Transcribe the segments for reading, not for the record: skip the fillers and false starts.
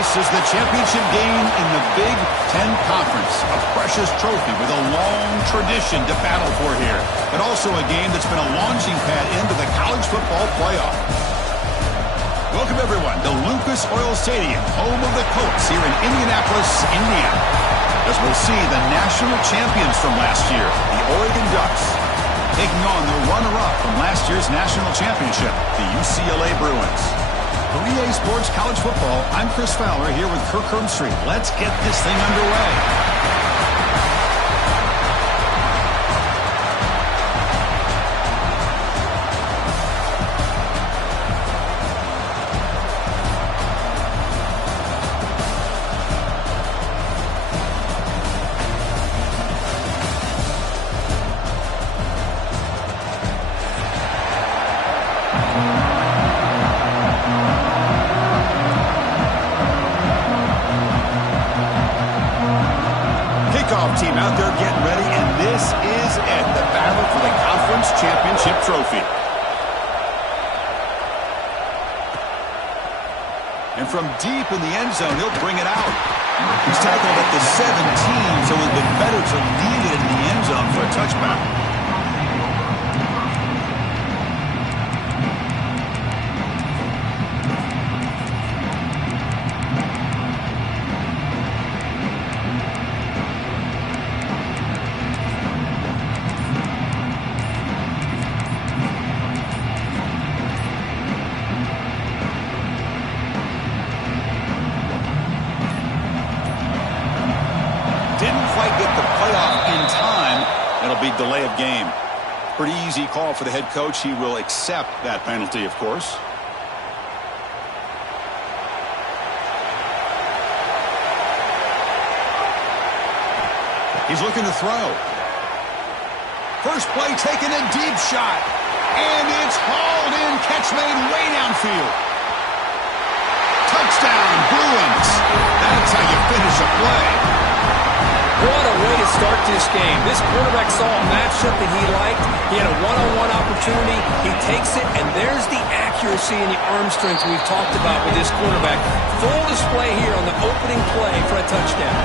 This is the championship game in the Big Ten Conference. A precious trophy with a long tradition to battle for here. But also a game that's been a launching pad into the college football playoff. Welcome, everyone, to Lucas Oil Stadium, home of the Colts here in Indianapolis, Indiana. As we'll see the national champions from last year, the Oregon Ducks, taking on the runner-up from last year's national championship, the UCLA Bruins. For EA Sports College Football, I'm Chris Fowler here with Kirk Herbstreit. Let's get this thing underway. Team out there getting ready, and this is it, the battle for the conference championship trophy. And from deep in the end zone, he'll bring it out. He's tackled at the 17, so it would be better to leave it in the end zone for a touchback. Delay of game. Pretty easy call for the head coach. He will accept that penalty, of course. He's looking to throw. First play taken, a deep shot. And it's hauled in. Catch made way downfield. Touchdown, Bruins. That's how you finish a play. What a way to start this game. This quarterback saw a matchup that he liked. He had a one-on-one opportunity. He takes it, and there's the accuracy and the arm strength we've talked about with this quarterback. Full display here on the opening play for a touchdown.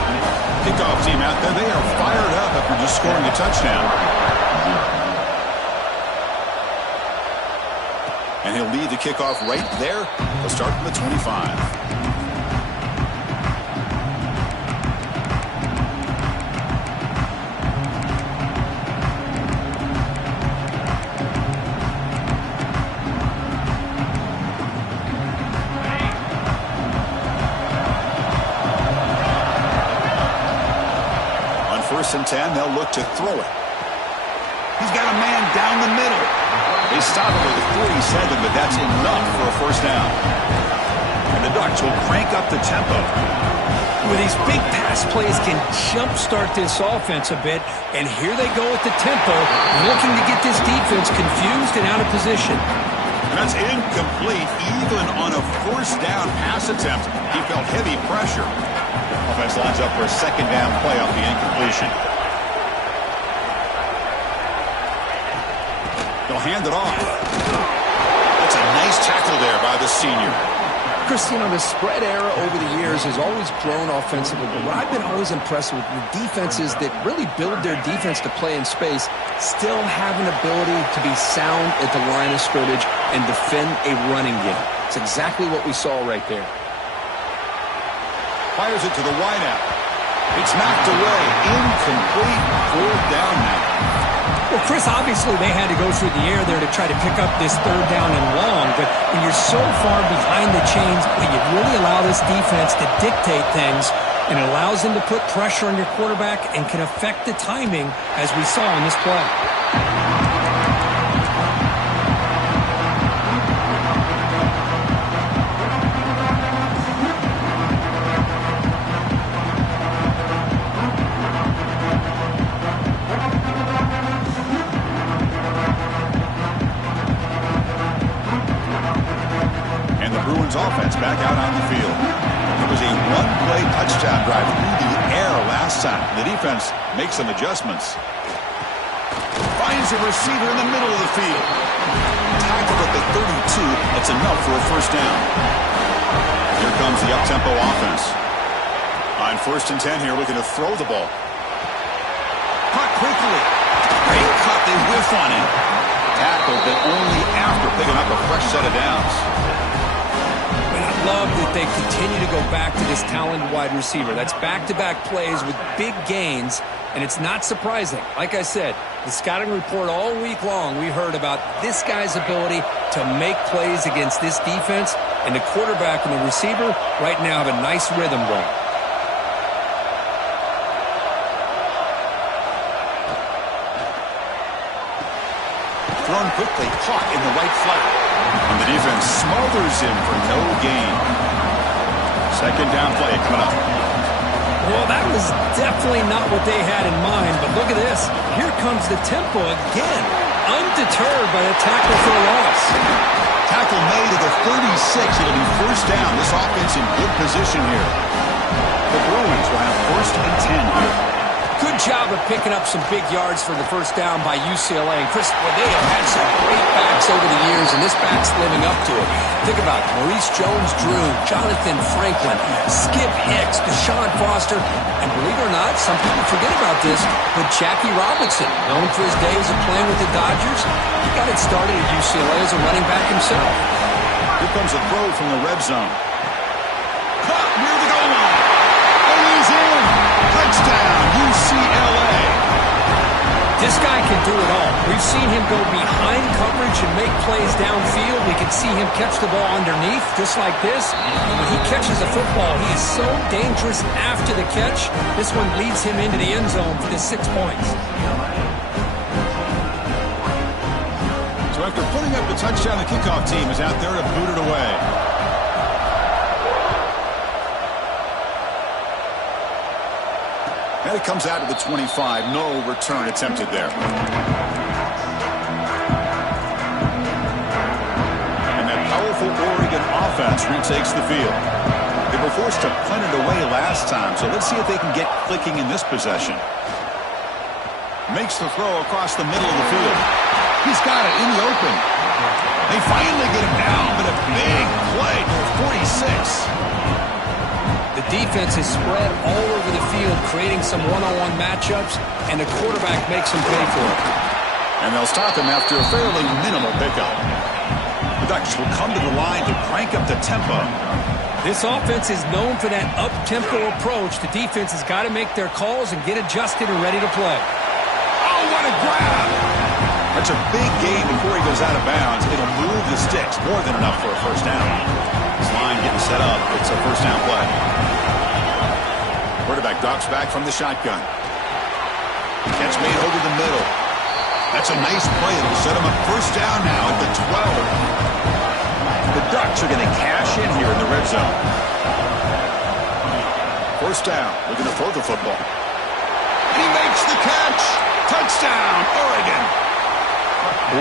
Kickoff team out there, they are fired up after just scoring a touchdown. And he'll lead the kickoff right there. He'll start from the 25. And 10, they'll look to throw it. He's got a man down the middle. They stop it with a 47, but that's enough for a first down. And the Ducks will crank up the tempo. With these big pass plays can jumpstart this offense a bit, and here they go with the tempo, looking to get this defense confused and out of position. And that's incomplete, even on a first down pass attempt. He felt heavy pressure. Offense lines up for a second down play off the incompletion. They'll hand it off. That's a nice tackle there by the senior. Chris, you know, the spread era over the years has always grown offensively, but what I've been always impressed with the defenses that really build their defense to play in space still have an ability to be sound at the line of scrimmage and defend a running game. It's exactly what we saw right there. Fires it to the wideout. It's knocked away. Incomplete. Fourth down now. Well, Chris, obviously they had to go through the air there to try to pick up this third down and long, but when you're so far behind the chains, you really allow this defense to dictate things, and it allows them to put pressure on your quarterback and can affect the timing, as we saw in this play. Offense back out on the field. It was a one-play touchdown drive through the air last time. The defense makes some adjustments. Finds a receiver in the middle of the field. Tackled at the 32. That's enough for a first down. Here comes the up-tempo offense. On 1st and 10 here, looking to throw the ball. Cut quickly. Great cut. They whiff on him. Tackled, but only after picking up a fresh set of downs. And I love that they continue to go back to this talented wide receiver. That's back-to-back plays with big gains, and it's not surprising. Like I said, the scouting report all week long, we heard about this guy's ability to make plays against this defense, and the quarterback and the receiver right now have a nice rhythm going. Thrown quickly, caught in the right flat. And the defense smothers him for no gain. 2nd down play coming up. Well, that was definitely not what they had in mind, but look at this. Here comes the tempo again, undeterred by the tackle for a loss. Tackle made at the 36. It'll be 1st down. This offense in good position here. The Bruins will have 1st and 10 here. Good job of picking up some big yards for the 1st down by UCLA. And Chris, well, they have had some great backs over the years, and this back's living up to it. Think about it. Maurice Jones-Drew, Jonathan Franklin, Skip Hicks, Deshaun Foster, and believe it or not, some people forget about this, but Jackie Robinson, known for his days of playing with the Dodgers, he got it started at UCLA as a running back himself. Here comes a throw from the red zone. Caught near the goal line. And he's in. Touchdown, UCLA. This guy can do it all. We've seen him go behind coverage and make plays downfield. We can see him catch the ball underneath, just like this. And when he catches a football, he is so dangerous after the catch. This one leads him into the end zone for the 6 points. So after putting up a touchdown, the kickoff team is out there to boot it away. And it comes out to the 25. No return attempted there. And that powerful Oregon offense retakes the field. They were forced to punt it away last time, so let's see if they can get clicking in this possession. Makes the throw across the middle of the field. He's got it in the open. They finally get him down, but a big play for 46. The defense is spread all over the field, creating some one-on-one matchups, and the quarterback makes them pay for it. And they'll stop him after a fairly minimal pickup. The Ducks will come to the line to crank up the tempo. This offense is known for that up-tempo approach. The defense has got to make their calls and get adjusted and ready to play. Oh, what a grab! That's a big gain before he goes out of bounds. It'll move the sticks, more than enough for a 1st down. This line getting set up. It's a 1st down play. Quarterback drops back from the shotgun. Catch made over the middle. That's a nice play. It'll set him up 1st down now at the 12. The Ducks are going to cash in here in the red zone. 1st down. Looking to throw the football. And he makes the catch. Touchdown, Oregon.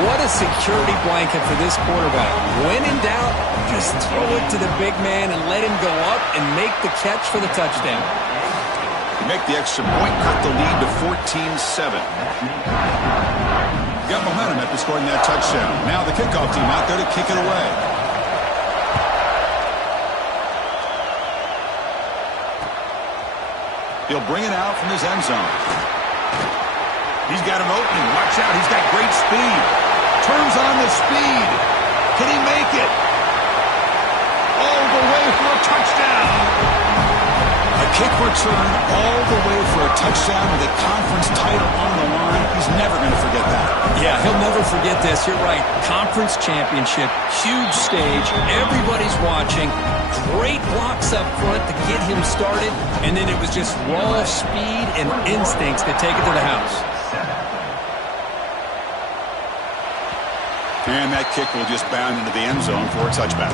What a security blanket for this quarterback. When in doubt, just throw it to the big man and let him go up and make the catch for the touchdown. Make the extra point, cut the lead to 14-7. Got momentum after scoring that touchdown. Now the kickoff team out there to kick it away. He'll bring it out from his end zone. He's got an opening. Watch out. He's got great speed. Turns on the speed. Can he make it? All the way for a touchdown. A kick return all the way for a touchdown with a conference title on the line. He's never going to forget that. Yeah, he'll never forget this. You're right. Conference championship, huge stage. Everybody's watching. Great blocks up front to get him started. And then it was just raw speed and instincts to take it to the house. And that kick will just bound into the end zone for a touchback.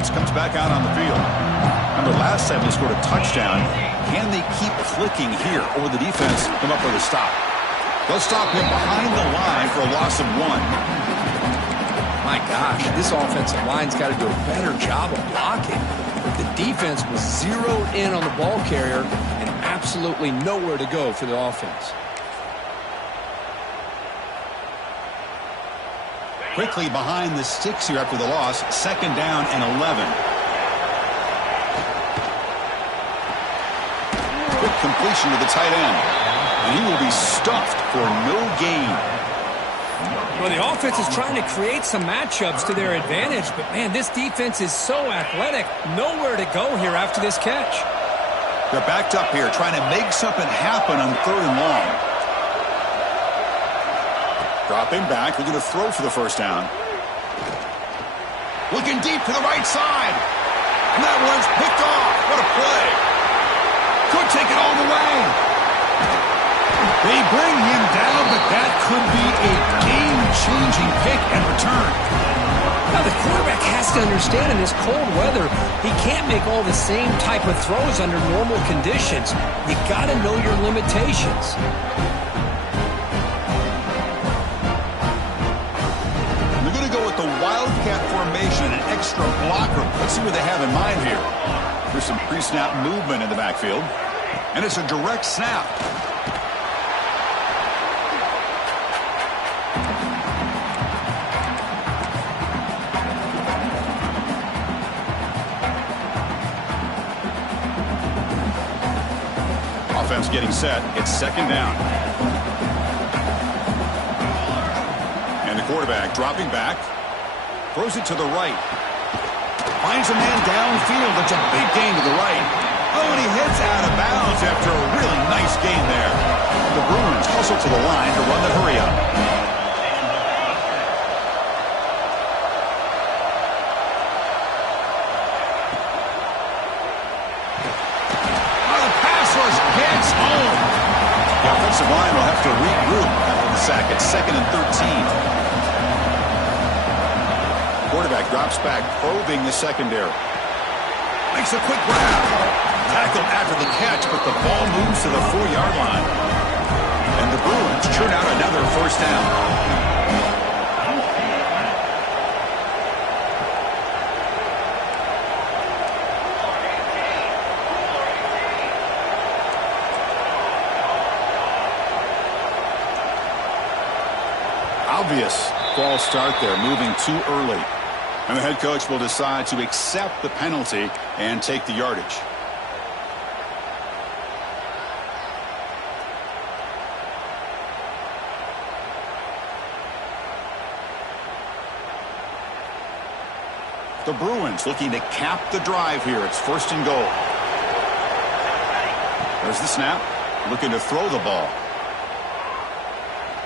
Comes back out on the field. Remember, last time they scored a touchdown. Can they keep clicking here, or will the defense come up with a stop? They'll stop him behind the line for a loss of 1. My gosh, this offensive line's got to do a better job of blocking. The defense was zeroed in on the ball carrier and absolutely nowhere to go for the offense. Quickly behind the sticks here after the loss. 2nd down and 11. Quick completion to the tight end. And he will be stuffed for no gain. Well, the offense is trying to create some matchups to their advantage, but, man, this defense is so athletic. Nowhere to go here after this catch. They're backed up here trying to make something happen on 3rd and long. Dropping back, looking to throw for the 1st down. Looking deep to the right side. And that one's picked off. What a play. Could take it all the way. They bring him down, but that could be a game-changing pick and return. Now, the quarterback has to understand in this cold weather, he can't make all the same type of throws under normal conditions. You got to know your limitations. They're going to go with the Wildcat formation, an extra blocker. Let's see what they have in mind here. There's some pre-snap movement in the backfield, and it's a direct snap. Offense getting set. It's 2nd down. And the quarterback dropping back. Throws it to the right. Finds a man downfield. It's a big gain to the right. Oh, and he heads out of bounds after a really nice gain there. The Bruins hustle to the line to run the hurry-up. Gets home. The offensive line will have to regroup after the sack. It's 2nd and 13. Quarterback drops back, probing the secondary. Makes a quick grab. Tackled after the catch, but the ball moves to the 4-yard line. And the Bruins churn out another 1st down. Obvious false start there, moving too early. And the head coach will decide to accept the penalty and take the yardage. The Bruins looking to cap the drive here. It's 1st and goal. There's the snap. Looking to throw the ball.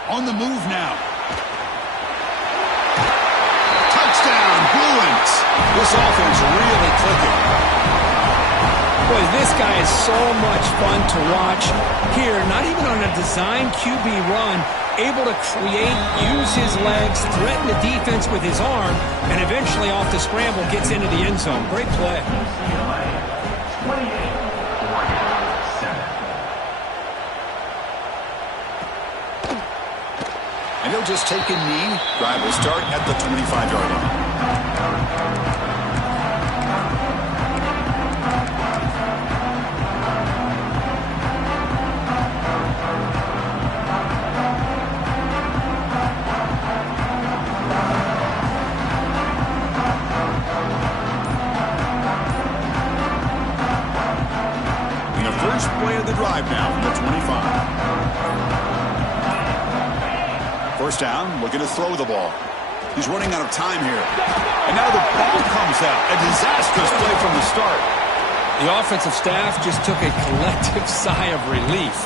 On the move now. Touchdown, Bruins. This offense really clicking. Boy, this guy is so much fun to watch. Here, not even on a design QB run, able to create, use his legs, threaten the defense with his arm, and eventually off the scramble gets into the end zone. Great play. And he'll just take a knee. Drive will start at the 25-yard line. And the first play of the drive now from the 25. 1st down, looking to throw the ball. He's running out of time here. And now the ball comes out. A disastrous play from the start. The offensive staff just took a collective sigh of relief.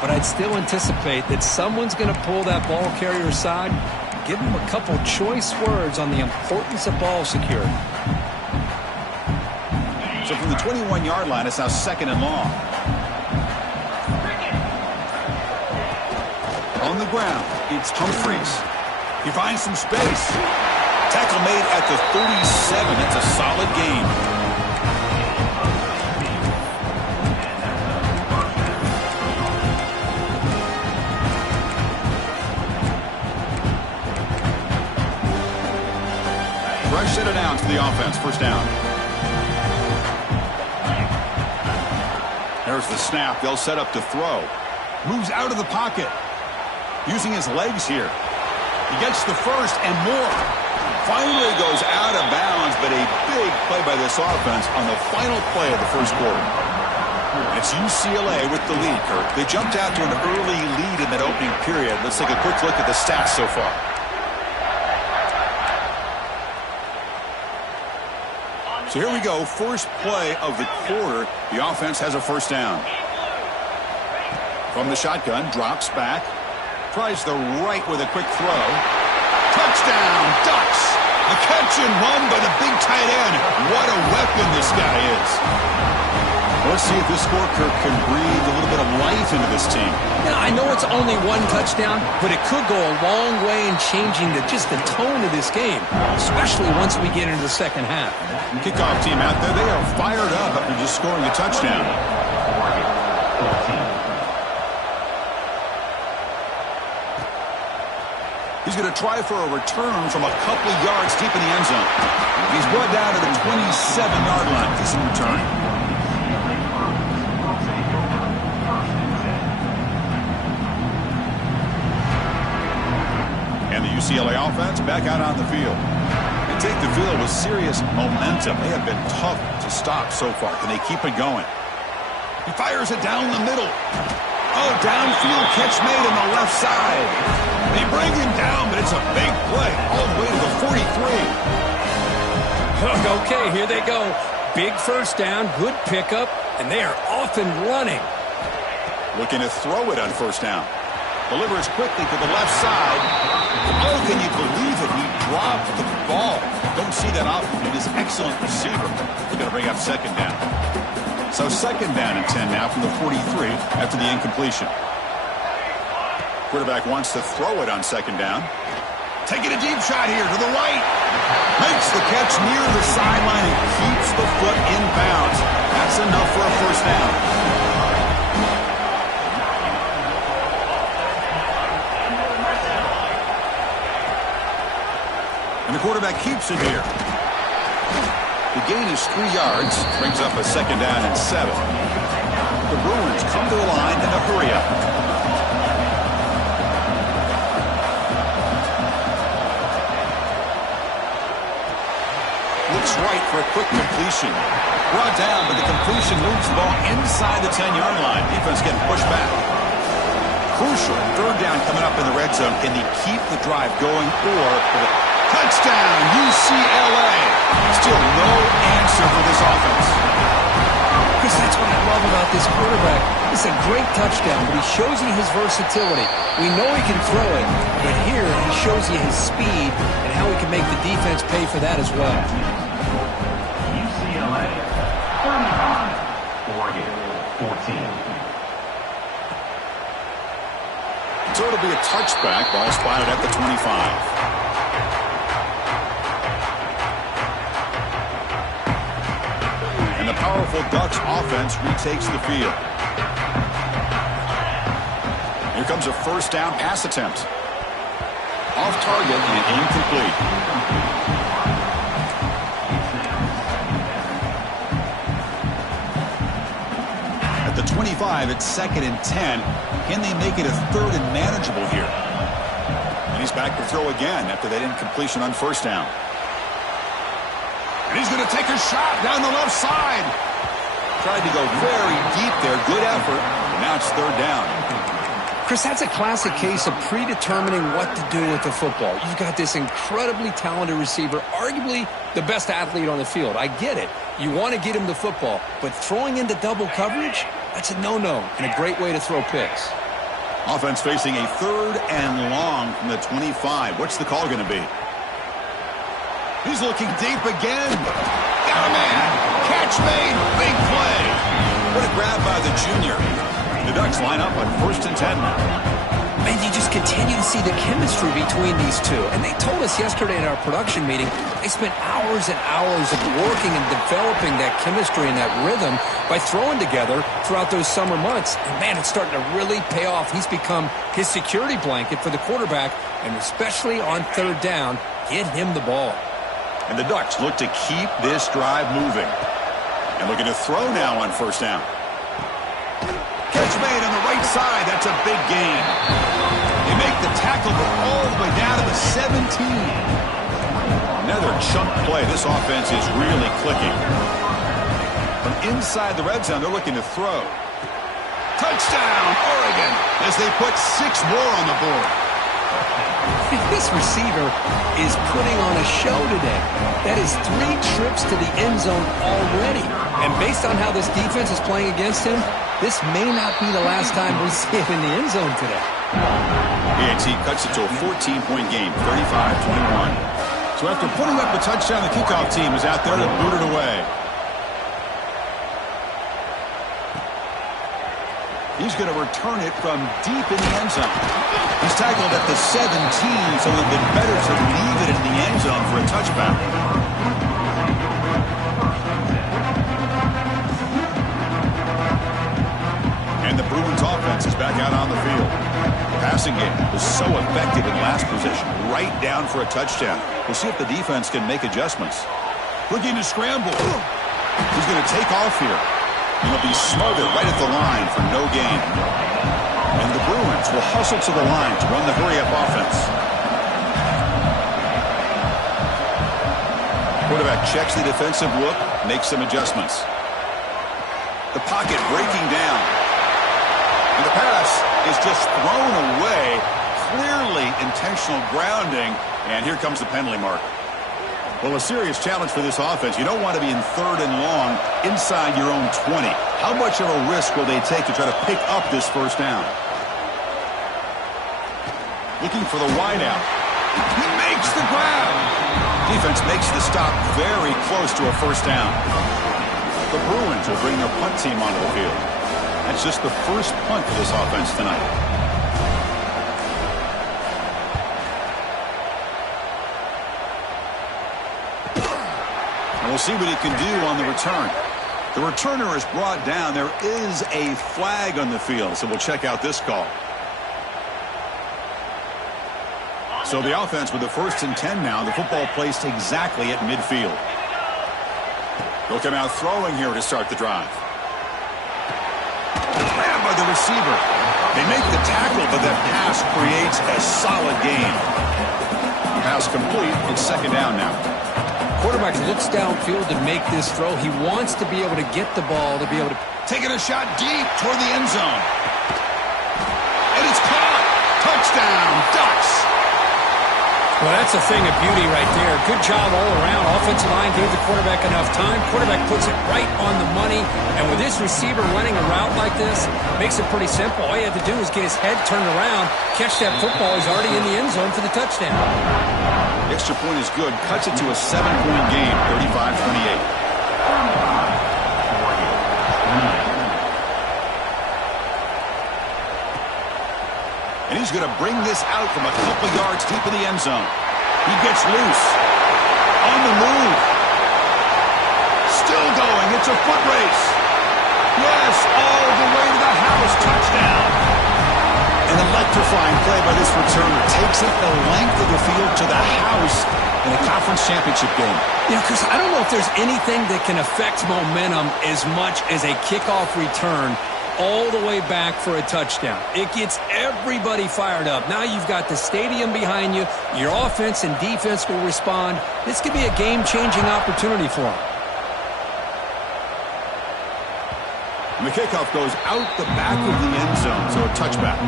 But I'd still anticipate that someone's going to pull that ball carrier aside, give him a couple choice words on the importance of ball security. So from the 21-yard line, it's now 2nd and long. On the ground, it's Humphreys. He finds some space. Tackle made at the 37. It's a solid gain. It's first down. There's the snap. They'll set up to throw. Moves out of the pocket. Using his legs here. He gets the first and more. Finally goes out of bounds, but a big play by this offense on the final play of the first quarter. It's UCLA with the lead, Kirk. They jumped out to an early lead in that opening period. Let's take a quick look at the stats so far. So here we go. First play of the quarter. The offense has a first down. From the shotgun, drops back. Tries the right with a quick throw. Touchdown, Ducks! A catch and run by the big tight end. What a weapon this guy is. Let's see if this score, Kirk, can breathe a little bit of life into this team. Now, I know it's only one touchdown, but it could go a long way in changing just the tone of this game, especially once we get into the second half. Kickoff team out there, they are fired up after just scoring a touchdown. He's going to try for a return from a couple of yards deep in the end zone. He's brought down to the 27-yard line. Decent return. And the UCLA offense back out on the field. They take the field with serious momentum. They have been tough to stop so far. Can they keep it going? He fires it down the middle. Oh, downfield catch made on the left side. They bring him down, but it's a big play all the way to the 43. Okay, here they go. Big first down, good pickup, and they are off and running. Looking to throw it on first down. Delivers quickly to the left side. Oh, can you believe it? He dropped the ball. Don't see that often. It is excellent receiver. They're going to bring up second down. So second down and 10 now from the 43 after the incompletion. Quarterback wants to throw it on second down. Taking a deep shot here to the right. Makes the catch near the sideline and keeps the foot in bounds. That's enough for a first down. And the quarterback keeps it here. The gain is 3 yards. Brings up a second down and 7. The Bruins come to the line in a hurry up. Looks right for a quick completion. Brought down, but the completion moves the ball inside the 10-yard line. Defense getting pushed back. Crucial. Third down coming up in the red zone. Can they keep the drive going or... Touchdown, UCLA. Still no answer for this offense. Chris, that's what I love about this quarterback. It's a great touchdown, but he shows you his versatility. We know he can throw it, but here he shows you his speed and how he can make the defense pay for that as well. UCLA, 35, Oregon, 14. So it'll be a touchback. Ball spotted at the 25. And the powerful Ducks offense retakes the field. Here comes a first down pass attempt. Off target and incomplete. At the 25, it's second and 10. Can they make it a third and manageable here? And he's back to throw again after that incompletion on first down. And he's going to take a shot down the left side. Tried to go very deep there. Good effort. And now it's third down. Chris, that's a classic case of predetermining what to do with the football. You've got this incredibly talented receiver, arguably the best athlete on the field. I get it. You want to get him the football, but throwing into double coverage, that's a no-no and a great way to throw picks. Offense facing a third and long from the 25. What's the call going to be? He's looking deep again. Got a man. Catch made. Big play. What a grab by the junior. The Ducks line up on first and 10 now. Man, you just continue to see the chemistry between these two. And they told us yesterday in our production meeting, they spent hours and hours of working and developing that chemistry and that rhythm by throwing together throughout those summer months. And, man, it's starting to really pay off. He's become his security blanket for the quarterback, and especially on third down, get him the ball. And the Ducks look to keep this drive moving. And looking to throw now on first down. Catch made on the right side. That's a big gain. They make the tackle go all the way down to the 17. Another chunk play. This offense is really clicking. From inside the red zone, they're looking to throw. Touchdown, Oregon, as they put 6 more on the board. This receiver is putting on a show today. That is 3 trips to the end zone already. And based on how this defense is playing against him, this may not be the last time we see him in the end zone today. A&T cuts it to a 14-point game, 35-21. So after putting up the touchdown, the kickoff team is out there to boot it away. He's going to return it from deep in the end zone. He's tackled at the 17, so it would have been better to leave it in the end zone for a touchback. And the Bruins offense is back out on the field. The passing game was so effective in last possession, right down for a touchdown. We'll see if the defense can make adjustments. Looking to scramble. He's going to take off here. And he'll be smothered right at the line for no gain. And the Bruins will hustle to the line to run the hurry-up offense. Quarterback checks the defensive look, makes some adjustments. The pocket breaking down. And the pass is just thrown away. Clearly intentional grounding. And here comes the penalty mark. Well, a serious challenge for this offense. You don't want to be in 3rd and long inside your own 20. How much of a risk will they take to try to pick up this first down? Looking for the wideout. He makes the grab. Defense makes the stop very close to a first down. The Bruins will bring their punt team onto the field. That's just the first punt for this offense tonight. We'll see what he can do on the return. The returner is brought down. There is a flag on the field, so we'll check out this call. So the offense with the 1st and 10 now. The football placed exactly at midfield. They'll come out throwing here to start the drive. Grabbed by the receiver. They make the tackle, but that pass creates a solid gain. Pass complete. It's 2nd down now. Quarterback looks downfield to make this throw. He wants to be able to get the ball, to be able to... Taking a shot deep toward the end zone. And it's caught. Touchdown, Ducks. Well, that's a thing of beauty right there. Good job all around. Offensive line gave the quarterback enough time. Quarterback puts it right on the money. And with this receiver running a route like this, makes it pretty simple. All you have to do is get his head turned around, catch that football. He's already in the end zone for the touchdown. Extra point is good. Cuts it to a 7-point game, 35-28. And he's going to bring this out from a couple yards deep in the end zone. He gets loose. On the move. Still going. It's a foot race. Yes, all the way to the house. Touchdown. An electrifying play by this returner. Takes it the length of the field to the house in a conference championship game. Yeah, Chris, I don't know if there's anything that can affect momentum as much as a kickoff return all the way back for a touchdown. It gets everybody fired up. Now you've got the stadium behind you. Your offense and defense will respond. This could be a game-changing opportunity for them. And the kickoff goes out the back of the end zone, so a touchback.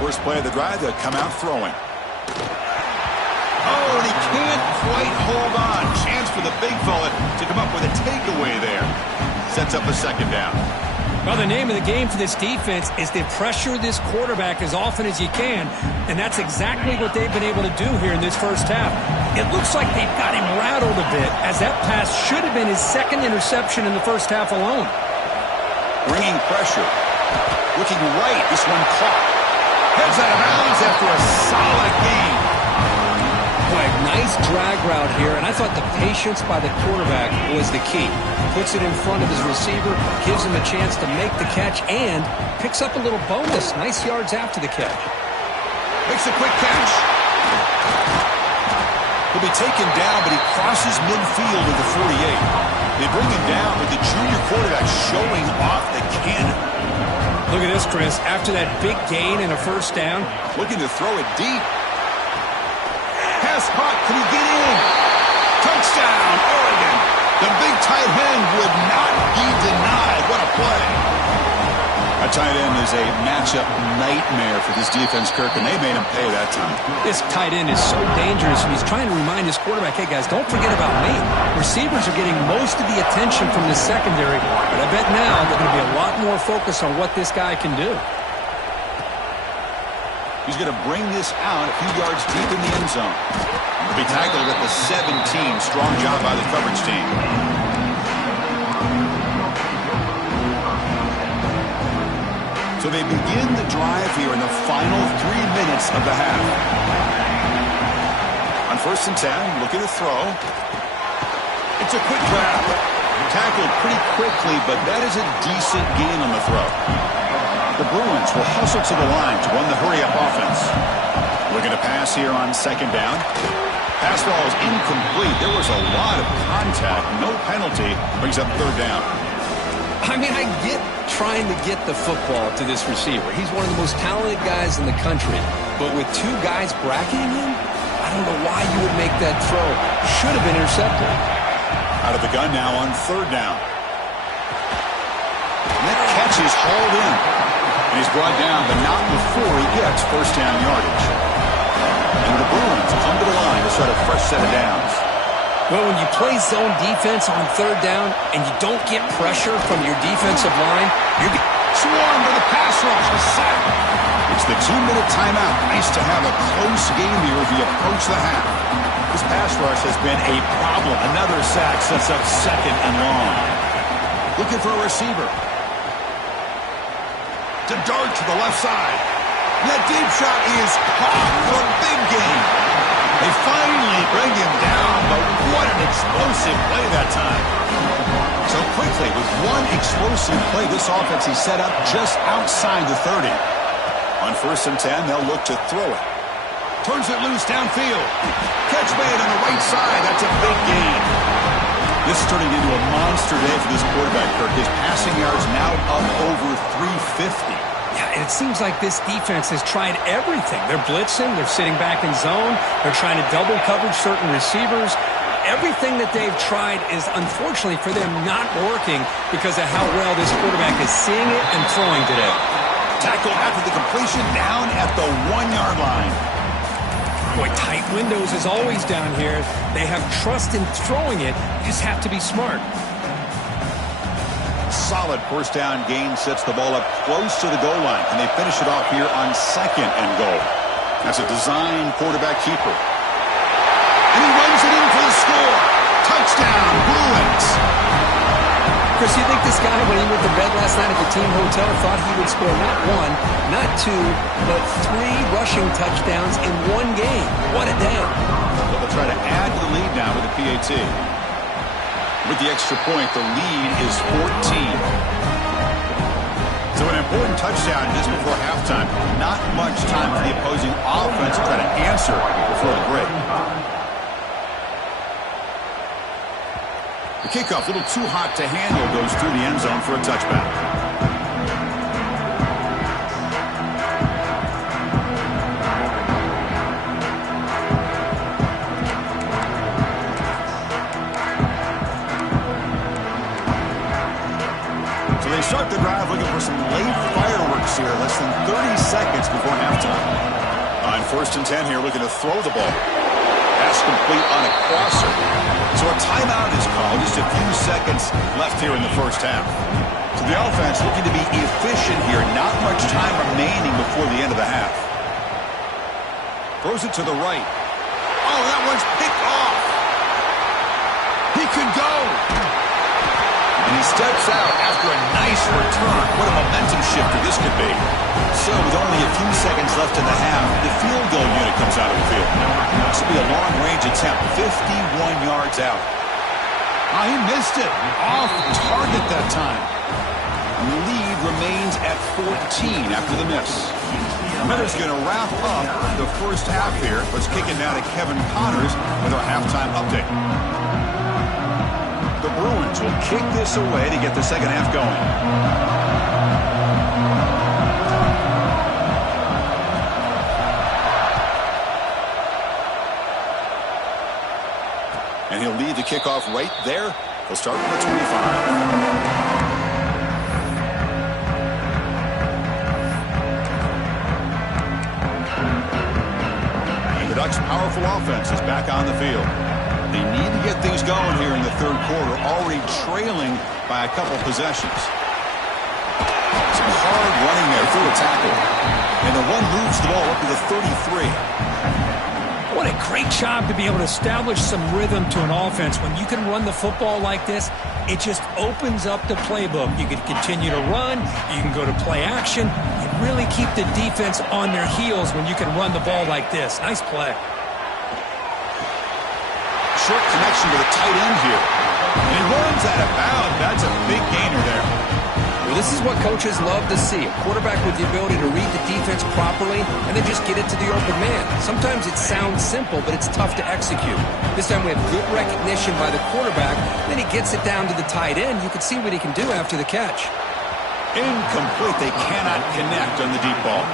First play of the drive, they'll come out throwing. Oh, and he can't quite hold on. Chance for the big fella to come up with a takeaway there. Sets up a 2nd down. Well, the name of the game for this defense is to pressure this quarterback as often as you can, and that's exactly what they've been able to do here in this first half. It looks like they've got him rattled a bit, as that pass should have been his 2nd interception in the first half alone. Bringing pressure. Looking right. This one caught. Heads out of bounds after a solid gain. Boy, nice drag route here, and I thought the patience by the quarterback was the key. Puts it in front of his receiver, gives him a chance to make the catch, and picks up a little bonus. Nice yards after the catch. Makes a quick catch. He'll be taken down, but he crosses midfield at the 48. They bring him down with the junior quarterback showing off the cannon. Look at this, Chris. After that big gain and a first down. Looking to throw it deep. Pass caught. Can he get in? Touchdown, Oregon. The big tight end would not be denied. What a play. A tight end is a matchup nightmare for this defense, Kirk, and they made him pay that time. This tight end is so dangerous, and he's trying to remind his quarterback, hey, guys, don't forget about me. Receivers are getting most of the attention from the secondary, but I bet now they're going to be a lot more focused on what this guy can do. He's going to bring this out a few yards deep in the end zone. He'll be tackled at the 17. Strong job by the coverage team. So they begin the drive here in the final 3 minutes of the half. On 1st and 10, looking to throw. It's a quick grab. Tackled pretty quickly, but that is a decent gain on the throw. The Bruins will hustle to the line to run the hurry-up offense. Looking to pass here on 2nd down. Pass ball is incomplete. There was a lot of contact. No penalty. Brings up 3rd down. I mean, I get trying to get the football to this receiver. He's one of the most talented guys in the country. But with 2 guys bracketing him, I don't know why you would make that throw. Should have been intercepted. Out of the gun now on 3rd down. And that catch is hauled in. And he's brought down, but not before he gets 1st down yardage. And the Bruins come to the line to start a fresh set of downs. Well, when you play zone defense on 3rd down and you don't get pressure from your defensive line, you're swarmed by the pass rush. A sack. It's the 2-minute timeout. Nice to have a close game here as we approach the half. This pass rush has been a problem. Another sack sets up 2nd and long. Looking for a receiver. To dart to the left side. That deep shot is caught for a big gain. They finally bring him down, but what an explosive play that time. So quickly, with one explosive play, this offense is set up just outside the 30. On 1st and 10, they'll look to throw it. Turns it loose downfield. Catch made on the right side. That's a big gain. This is turning into a monster day for this quarterback, Kirk. His passing yards now up over 350. Yeah, and it seems like this defense has tried everything. They're blitzing. They're sitting back in zone. They're trying to double coverage certain receivers. Everything that they've tried is, unfortunately for them, not working because of how well this quarterback is seeing it and throwing today. Tackle after the completion down at the 1-yard line. Boy, tight windows is always down here. They have trust in throwing it. You just have to be smart. Solid 1st down gain sets the ball up close to the goal line. And they finish it off here on 2nd and goal. That's a design quarterback keeper. And he runs it in for the score. Touchdown, Bruins. Chris, you think this guy, when he went to bed last night at the team hotel, thought he would score not 1, not 2, but 3 rushing touchdowns in 1 game? What a day. Well, they'll try to add to the lead now with the PAT. With the extra point, the lead is 14. So an important touchdown just before halftime. Not much time for the opposing offense to try to answer before the break. The kickoff, a little too hot to handle, goes through the end zone for a touchback. Start the drive looking for some late fireworks here. Less than 30 seconds before halftime. On 1st and 10 here, looking to throw the ball. Pass complete on a crosser. So a timeout is called. Just a few seconds left here in the 1st half. So the offense looking to be efficient here. Not much time remaining before the end of the half. Throws it to the right. Oh, that one's picked off. He could go. And he steps out after a nice return. What a momentum shifter this could be. So with only a few seconds left in the half, the field goal unit comes out of the field. This will be a long-range attempt, 51 yards out. He missed it. Off target that time. And the lead remains at 14 after the miss. Ritter's going to wrap up the first half here. Let's kick it now to Kevin Connors with our halftime update. The Bruins will kick this away to get the second half going. And he'll lead the kickoff right there. He'll start from the 25. The Ducks' powerful offense is back on the field. They need to get things going here in the third quarter, already trailing by a couple possessions. Some hard running there through a tackle. And the one moves the ball up to the 33. What a great job to be able to establish some rhythm to an offense. When you can run the football like this, it just opens up the playbook. You can continue to run. You can go to play action. You really keep the defense on their heels when you can run the ball like this. Nice play. Short connection to the tight end here. And he runs out of bounds. That's a big gainer there. Well, this is what coaches love to see. A quarterback with the ability to read the defense properly and then just get it to the open man. Sometimes it sounds simple, but it's tough to execute. This time we have good recognition by the quarterback. Then he gets it down to the tight end. You can see what he can do after the catch. Incomplete. They cannot connect on the deep ball.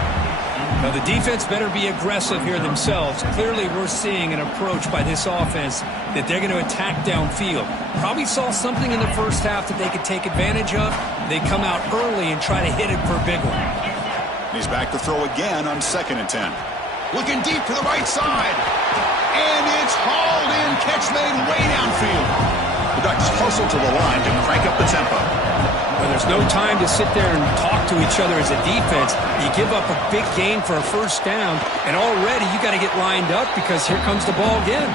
Now, the defense better be aggressive here themselves. Clearly, we're seeing an approach by this offense that they're going to attack downfield. Probably saw something in the first half that they could take advantage of. They come out early and try to hit it for a big one. He's back to throw again on 2nd and 10. Looking deep to the right side. And it's hauled in. Catch made way downfield. The Ducks hustle to the line to crank up the tempo. Well, there's no time to sit there and talk to each other as a defense. You give up a big gain for a first down, and already you got to get lined up because here comes the ball again.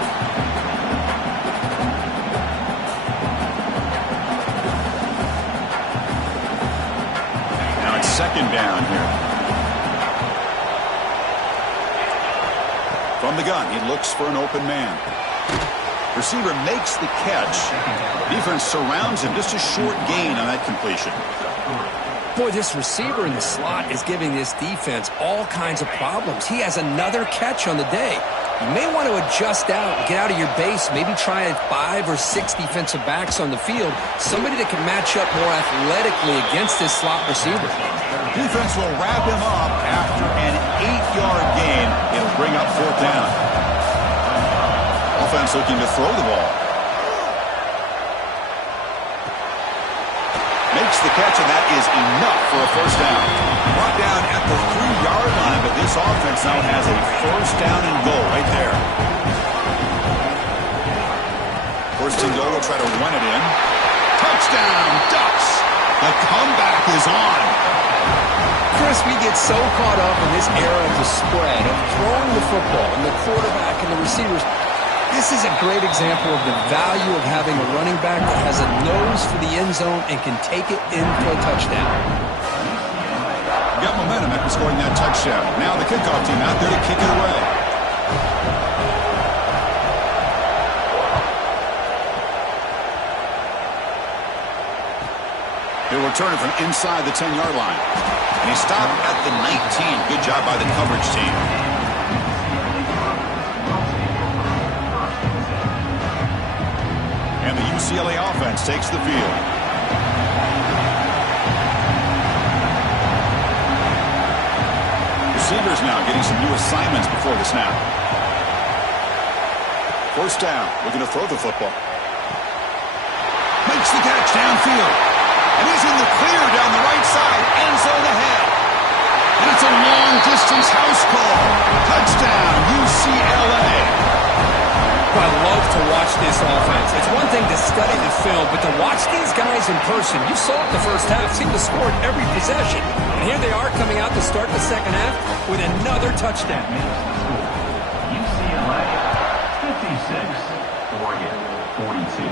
Now it's 2nd down here. From the gun, he looks for an open man. Receiver makes the catch. Defense surrounds him. Just a short gain on that completion. Boy, this receiver in the slot is giving this defense all kinds of problems. He has another catch on the day. You may want to adjust out, get out of your base, maybe try 5 or 6 defensive backs on the field, somebody that can match up more athletically against this slot receiver. Defense will wrap him up after an 8-yard gain. It'll bring up 4th down. Offense looking to throw the ball. Makes the catch, and that is enough for a first down. Brought down at the 3-yard line, but this offense now has a first down and goal right there. First and goal, will try to run it in. Touchdown, Ducks! The comeback is on. Chris, we get so caught up in this era of the spread, of throwing the football, and the quarterback and the receivers. This is a great example of the value of having a running back that has a nose for the end zone and can take it in for a touchdown. Got momentum after scoring that touchdown. Now the kickoff team out there to kick it away. He'll return it from inside the 10-yard line. And he stopped at the 19. Good job by the coverage team. And the UCLA offense takes the field. Receivers now getting some new assignments before the snap. First down, looking to throw the football. Makes the catch downfield. And he's in the clear down the right side, end zone ahead. And it's a long-distance house call. Touchdown, UCLA. I love to watch this offense. It's one thing to study the film, but to watch these guys in person, you saw it the first half, seemed to score at every possession. And here they are coming out to start the second half with another touchdown. UCLA 56, Oregon 42.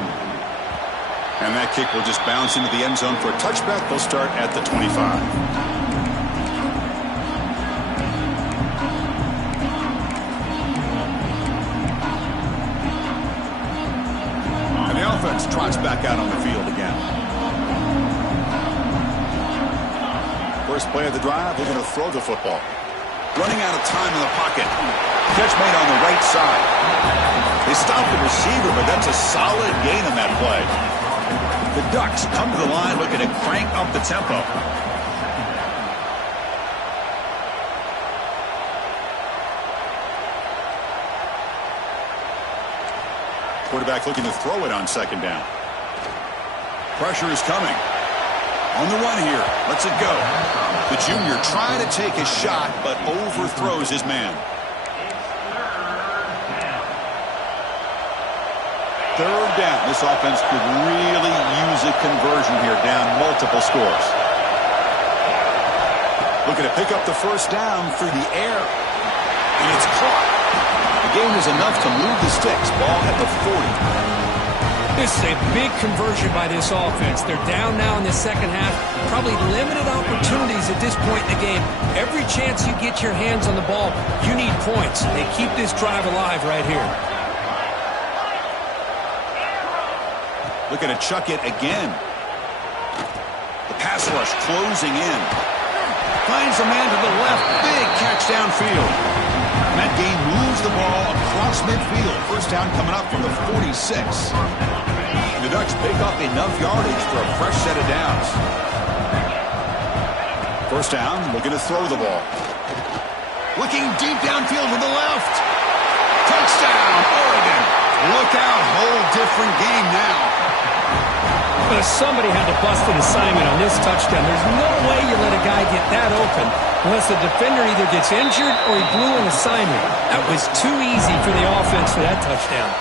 And that kick will just bounce into the end zone for a touchback. They'll start at the 25. Trots back out on the field again. First play of the drive, they're going to throw the football. Running out of time in the pocket. Catch made on the right side. They stopped the receiver, but that's a solid gain on that play. The Ducks come to the line looking to crank up the tempo. Quarterback looking to throw it on second down. Pressure is coming. On the run here. Lets it go. The junior trying to take a shot, but overthrows his man. Third down. This offense could really use a conversion here, down multiple scores. Looking to pick up the first down through the air. And it's caught. The gain was enough to move the sticks. Ball at the 40. This is a big conversion by this offense. They're down now in the second half. Probably limited opportunities at this point in the game. Every chance you get your hands on the ball, you need points. They keep this drive alive right here. Looking to chuck it again. The pass rush closing in. Finds a man to the left. Big catch downfield. And that gain moves the ball across midfield. First down coming up from the 46. And the Ducks pick up enough yardage for a fresh set of downs. First down, looking to throw the ball. Looking deep downfield to the left. Touchdown, Oregon. Look out, whole different game now. But somebody had to bust an assignment on this touchdown. There's no way you let a guy get that open unless the defender either gets injured or he blew an assignment. That was too easy for the offense for that touchdown.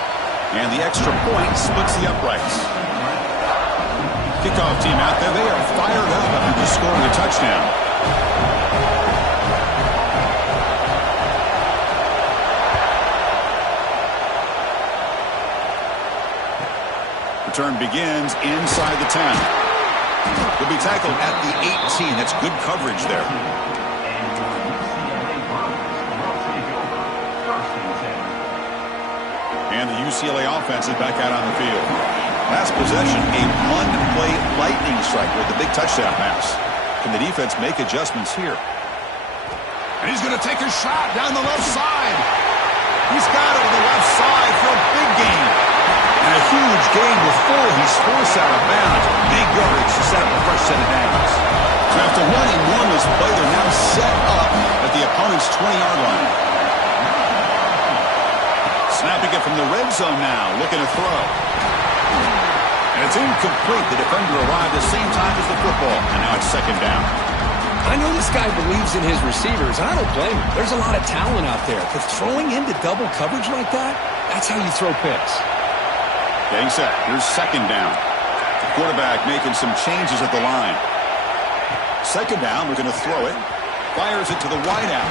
And the extra point splits the uprights. Kickoff team out there. They are fired up after just scoring a touchdown. Return begins inside the 10. Will be tackled at the 18. That's good coverage there. And the UCLA offense is back out on the field. Last possession, a one-play lightning strike with the big touchdown pass. Can the defense make adjustments here? And he's going to take a shot down the left side. He's got it on the left side for a big gain. And a huge gain before he's forced out of bounds. Big yardage to set up a fresh set of downs. So after one enormous play, they're now set up at the opponent's 20-yard line. Snapping it from the red zone now, looking to throw. And it's incomplete. The defender arrived at the same time as the football. And now it's second down. I know this guy believes in his receivers, and I don't blame him. There's a lot of talent out there. But throwing into double coverage like that, that's how you throw picks. Getting set. Here's second down. The quarterback making some changes at the line. Second down, we're going to throw it. Fires it to the wideout.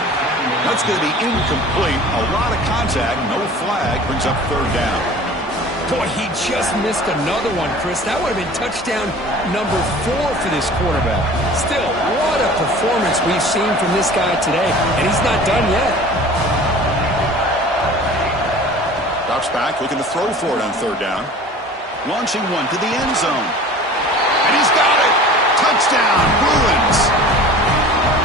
That's going to be incomplete. A lot of contact. No flag. Brings up third down. Boy, he just missed another one, Chris. That would have been touchdown number 4 for this quarterback. Still, what a performance we've seen from this guy today. And he's not done yet. Drops back, looking to throw for it on third down. Launching one to the end zone. And he's got it! Touchdown, Bruins!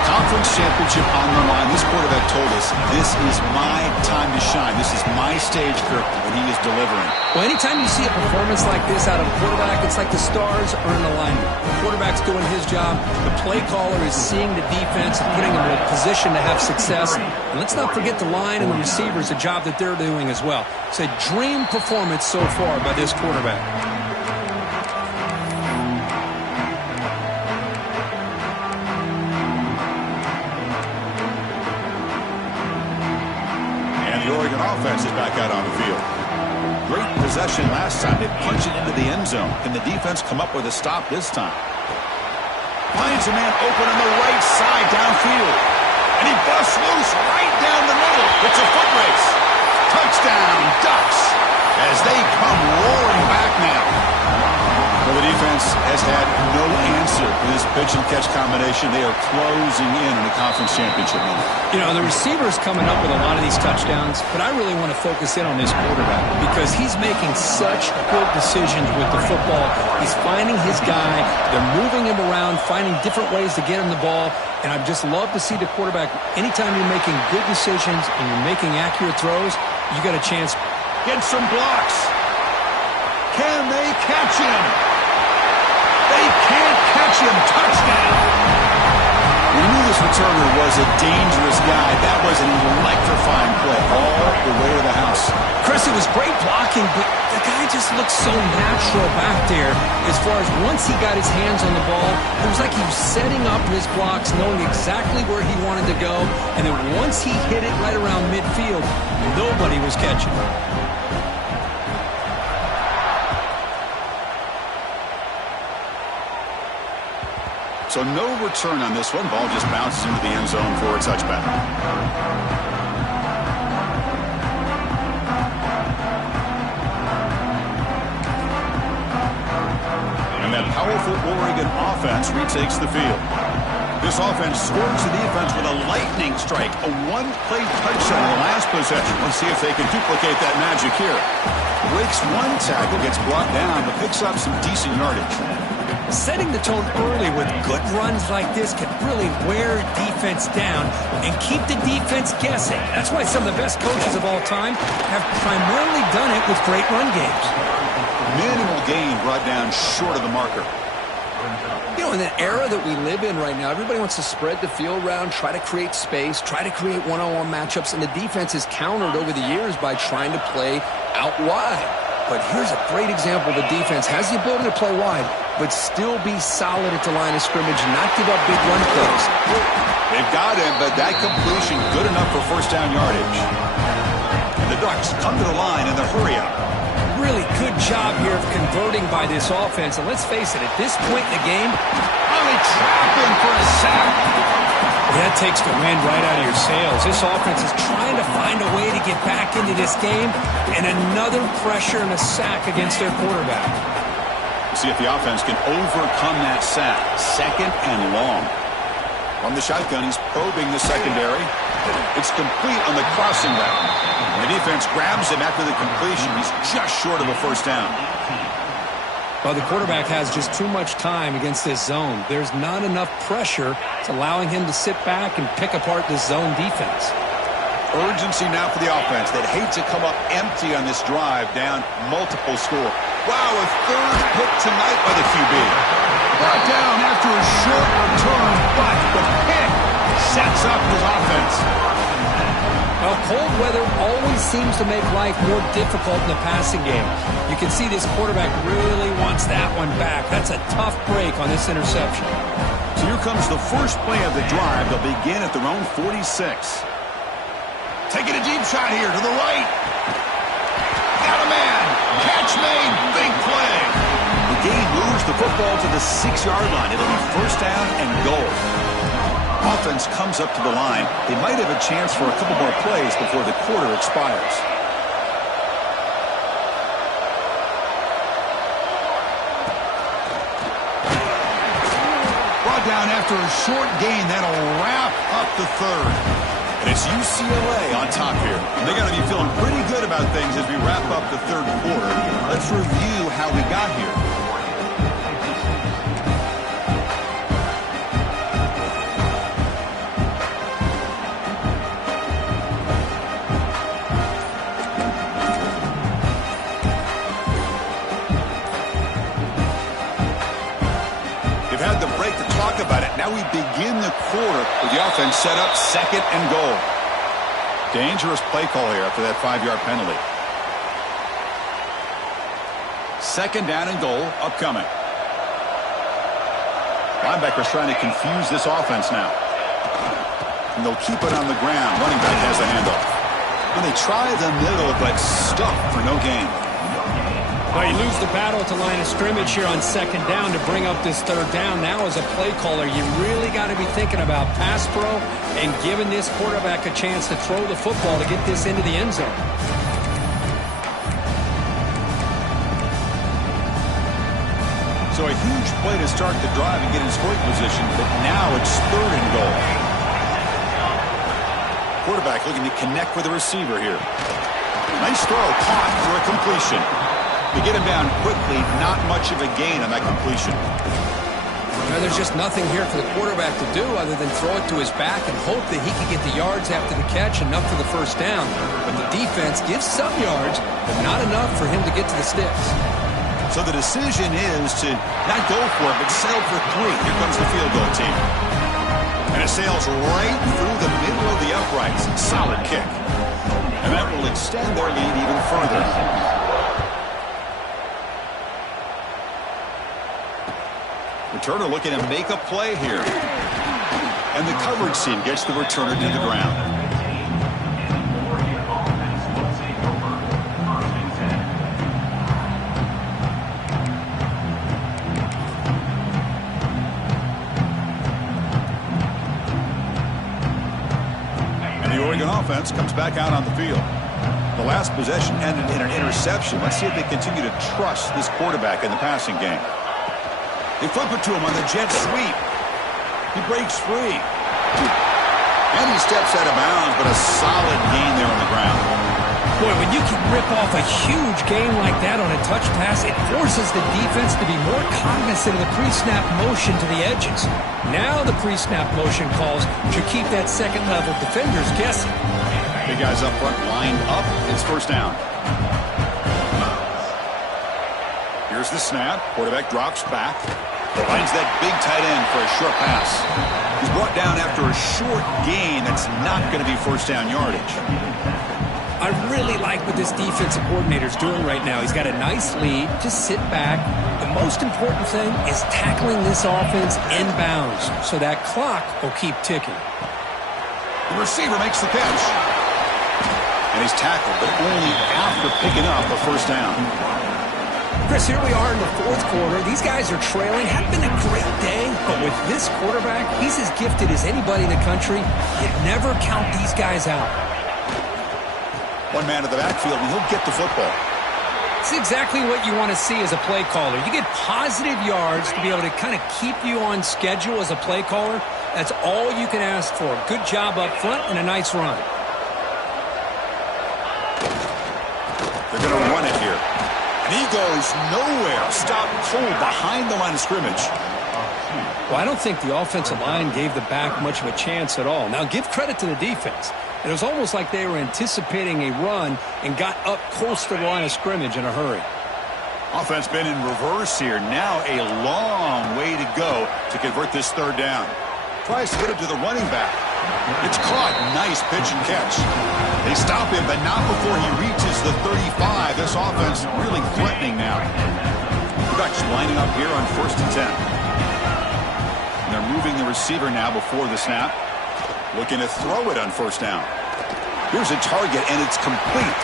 Conference championship on the line. This quarterback told us, this is my time to shine. This is my stage, Kirk, when he is delivering. Well, anytime you see a performance like this out of a quarterback, it's like the stars are in alignment. The quarterback's doing his job. The play caller is seeing the defense and putting them in a position to have success. And let's not forget the line and the receivers, the job that they're doing as well. It's a dream performance so far by this quarterback. Offense is back out on the field. Great possession last time. They punch it into the end zone. Can the defense come up with a stop this time? Finds a man open on the right side downfield. And he busts loose right down the middle. It's a foot race. Touchdown, Ducks, as they come roaring back now. Well, defense has had no answer for this pitch and catch combination. They are closing in on the conference championship moment. You know, the receiver's coming up with a lot of these touchdowns, but I really want to focus in on this quarterback because he's making such good decisions with the football. He's finding his guy. They're moving him around, finding different ways to get him the ball, and I'd just love to see the quarterback. Anytime you're making good decisions and you're making accurate throws, you got a chance. Get some blocks. Can they catch him? They can't catch him. Touchdown. We knew this returner was a dangerous guy. That was an electrifying play all the way to the house. Chris, it was great blocking, but the guy just looked so natural back there as far as once he got his hands on the ball, it was like he was setting up his blocks, knowing exactly where he wanted to go, and then once he hit it right around midfield, nobody was catching him. So no return on this one. Ball just bounces into the end zone for a touchback. And that powerful Oregon offense retakes the field. This offense scores the defense with a lightning strike, a one-play touchdown in the last possession. Let's see if they can duplicate that magic here. Breaks one tackle, gets brought down, but picks up some decent yardage. Setting the tone early with good runs like this can really wear defense down and keep the defense guessing. That's why some of the best coaches of all time have primarily done it with great run games. Minimal gain brought down short of the marker. You know, in the era that we live in right now, everybody wants to spread the field around, try to create space, try to create one-on-one matchups, and the defense is countered over the years by trying to play out wide. But here's a great example. The defense has the ability to play wide, but still be solid at the line of scrimmage and not give up big run plays. They've got him, but that completion good enough for first down yardage. And the Ducks come to the line in the hurry-up. Really good job here of converting by this offense. And let's face it, at this point in the game, they trap him for a sack. That takes the wind right out of your sails. This offense is trying to find a way to get back into this game, and another pressure and a sack against their quarterback. See if the offense can overcome that sack. Second and long. On the shotgun, he's probing the secondary. It's complete on the crossing route. The defense grabs him after the completion. He's just short of a first down. Well, the quarterback has just too much time against this zone. There's not enough pressure. It's allowing him to sit back and pick apart this zone defense. Urgency now for the offense. They'd hate to come up empty on this drive, down multiple score. Wow, a third pick tonight by the QB. Brought down after a short return, but the pick sets up his offense. Well, cold weather always seems to make life more difficult in the passing game. You can see this quarterback really wants that one back. That's a tough break on this interception. So here comes the first play of the drive. They'll begin at their own 46. Taking a deep shot here to the right. Got a man. Catch made. Big play. The game moves the football to the 6-yard line. It'll be first down and goal. Offense comes up to the line. They might have a chance for a couple more plays before the quarter expires. Brought down after a short gain. That'll wrap up the third. And it's UCLA on top here. And they got to be feeling pretty good about things as we wrap up the third quarter. Let's review how we got here. Had the break to talk about it. Now we begin the quarter with the offense set up second and goal. Dangerous play call here after that 5-yard penalty. Second down and goal upcoming. Linebackers trying to confuse this offense now. And they'll keep it on the ground. Running back has the handoff. And they try the middle, but stuck for no gain. Well, you lose the battle at the line of scrimmage here on second down to bring up this third down. Now as a play caller, you really got to be thinking about pass pro and giving this quarterback a chance to throw the football to get this into the end zone. So So a huge play to start the drive and get in scoring position, but now it's 3rd and goal. Quarterback looking to connect with the receiver here. Nice throw, caught for a completion. To get him down quickly, not much of a gain on that completion. Now, there's just nothing here for the quarterback to do other than throw it to his back and hope that he can get the yards after the catch, enough for the first down. But the defense gives some yards, but not enough for him to get to the sticks. So the decision is to not go for it, but settle for 3. Here comes the field goal team. And it sails right through the middle of the uprights. Solid kick. And that will extend their lead even further. Returner looking to make a play here. And the coverage team gets the returner to the ground. Offense comes back out on the field. The last possession ended in an interception. Let's see if they continue to trust this quarterback in the passing game. They flip it to him on the jet sweep. He breaks free. And he steps out of bounds, but a solid gain there on the ground. Boy, when you can rip off a huge gain like that on a touch pass, it forces the defense to be more cognizant of the pre-snap motion to the edges. Now the pre-snap motion calls should keep that second-level defenders guessing. Big guys up front lined up. It's 1st down. Here's the snap. Quarterback drops back. Finds that big tight end for a short pass. He's brought down after a short gain that's not going to be 1st down yardage. I really like what this defensive coordinator is doing right now. He's got a nice lead. Just sit back. The most important thing is tackling this offense inbounds so that clock will keep ticking. The receiver makes the catch. And he's tackled, but only after picking up a 1st down. Chris, here we are in the 4th quarter. These guys are trailing. Hadn't been a great day, but with this quarterback, he's as gifted as anybody in the country. You never count these guys out. One man in the backfield, and he'll get the football. It's exactly what you want to see as a play caller. You get positive yards to be able to kind of keep you on schedule as a play caller. That's all you can ask for. Good job up front and a nice run. They're going to run it here. And he goes nowhere. Stop cold behind the line of scrimmage. Well, I don't think the offensive line gave the back much of a chance at all. Now, give credit to the defense. It was almost like they were anticipating a run and got up close to the line of scrimmage in a hurry. Offense been in reverse here. Now a long way to go to convert this 3rd down. Tries to get it to the running back. It's caught. Nice pitch and catch. They stop him, but not before he reaches the 35. This offense really threatening now. The Ducks lining up here on 1st and 10. And they're moving the receiver now before the snap. Looking to throw it on 1st down. Here's a target, and it's complete.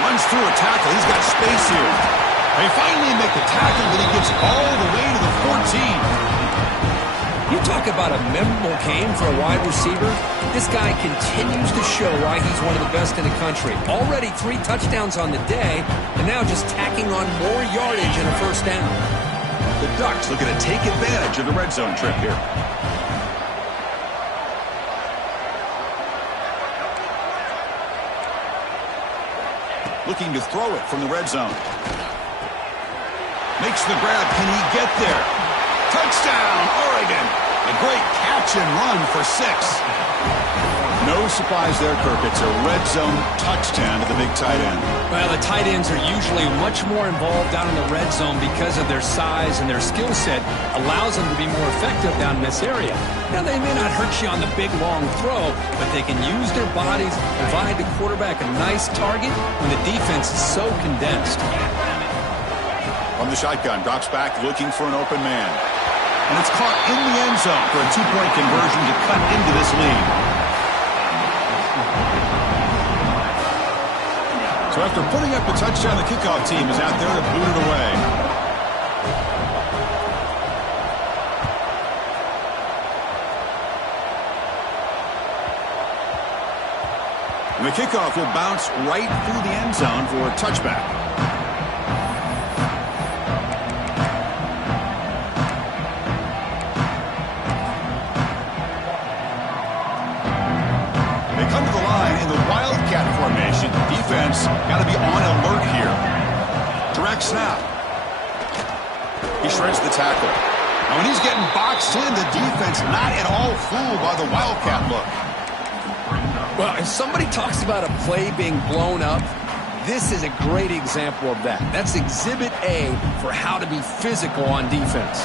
Runs through a tackle. He's got space here. They finally make the tackle, but he gets all the way to the 14. You talk about a memorable game for a wide receiver. This guy continues to show why he's one of the best in the country. Already 3 touchdowns on the day, and now just tacking on more yardage in a 1st down. The Ducks looking to take advantage of the red zone trip here. Looking to throw it from the red zone. Makes the grab. Can he get there? Touchdown, Oregon. A great catch and run for 6. No surprise there, Kirk. It's a red zone touchdown to the big tight end. Well, the tight ends are usually much more involved down in the red zone because of their size and their skill set allows them to be more effective down in this area. Now, they may not hurt you on the big, long throw, but they can use their bodies, provide the quarterback a nice target when the defense is so condensed. From the shotgun, drops back looking for an open man. And it's caught in the end zone for a 2-point conversion to cut into this lead. So after putting up a touchdown, the kickoff team is out there to boot it away. And the kickoff will bounce right through the end zone for a touchback. got to be on alert here. Direct snap. He shreds the tackle. Now, when he's getting boxed in, the defense not at all fooled by the Wildcat look. Well, if somebody talks about a play being blown up, this is a great example of that. That's Exhibit A for how to be physical on defense.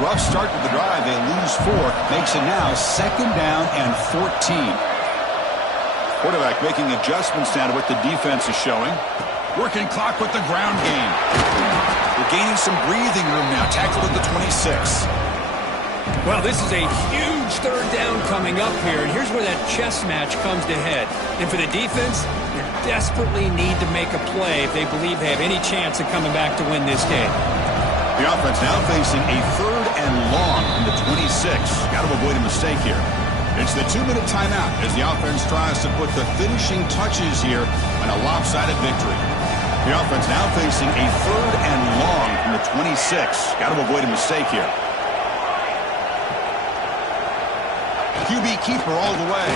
Rough start to the drive. They lose 4. Makes it now 2nd down and 14. Quarterback making adjustments now to what the defense is showing. Working clock with the ground game. We're gaining some breathing room now. Tackled at the 26. Well, this is a huge 3rd down coming up here, and here's where that chess match comes to head. And for the defense, they desperately need to make a play if they believe they have any chance of coming back to win this game. The offense now facing a 3rd and long from the 26. Got to avoid a mistake here. It's the 2-minute timeout as the offense tries to put the finishing touches here on a lopsided victory. The offense now facing a 3rd and long from the 26. Got to avoid a mistake here. QB keeper all the way.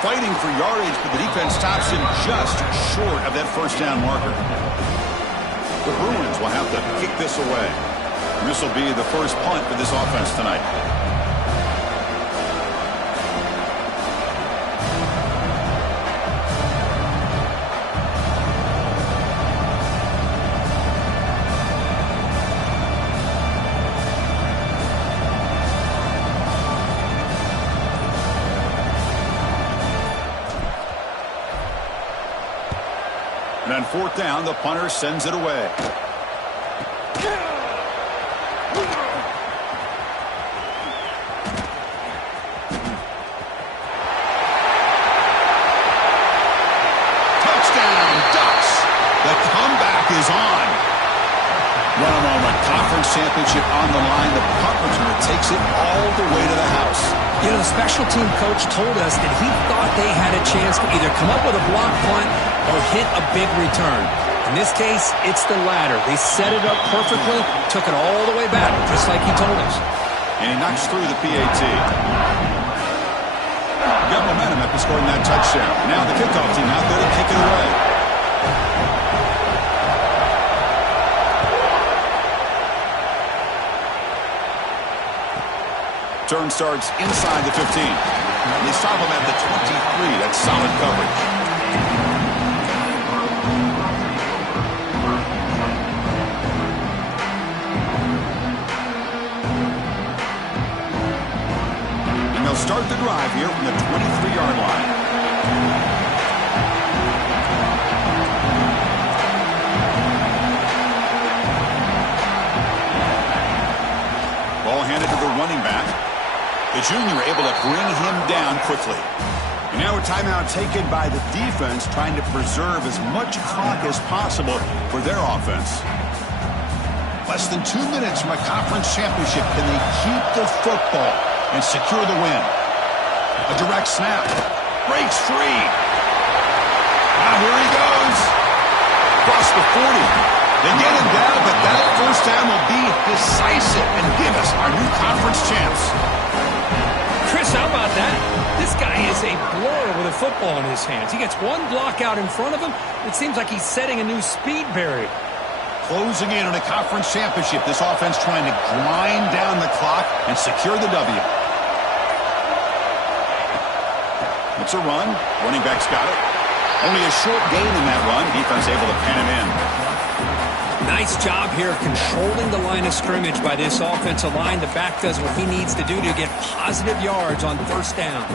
Fighting for yardage, but the defense stops him just short of that 1st down marker. The Bruins will have to kick this away. And this will be the first punt for this offense tonight. And on 4th down, the punter sends it away. Touchdown, Ducks. The comeback is on. One moment, conference championship on the line. The punt returner takes it all the way to the house. You know, the special team coach told us that he thought they had a chance to either come up with a block punt or hit a big return. In this case, it's the latter. They set it up perfectly, took it all the way back, just like he told us. And he knocks through the PAT. Got momentum after scoring that touchdown. Now the kickoff team out there to kick it away. Turn starts inside the 15. They stop him at the 23. That's solid coverage. And they'll start the drive here from the 23-yard line. Ball handed to the running back. The junior able to bring him down quickly. And now a timeout taken by the defense, trying to preserve as much clock as possible for their offense. Less than 2 minutes from a conference championship. Can they keep the football and secure the win? A direct snap. Breaks free. Now here he goes. Across the 40. They get him down, but that 1st down will be decisive and give us our new conference champs. Chris, how about that? This guy is a blur with a football in his hands. He gets one block out in front of him. It seems like he's setting a new speed barrier. Closing in on a conference championship. This offense trying to grind down the clock and secure the W. It's a run. Running back's got it. Only a short gain in that run. Defense able to pan him in. Nice job here controlling the line of scrimmage by this offensive line. The back does what he needs to do to get positive yards on 1st down.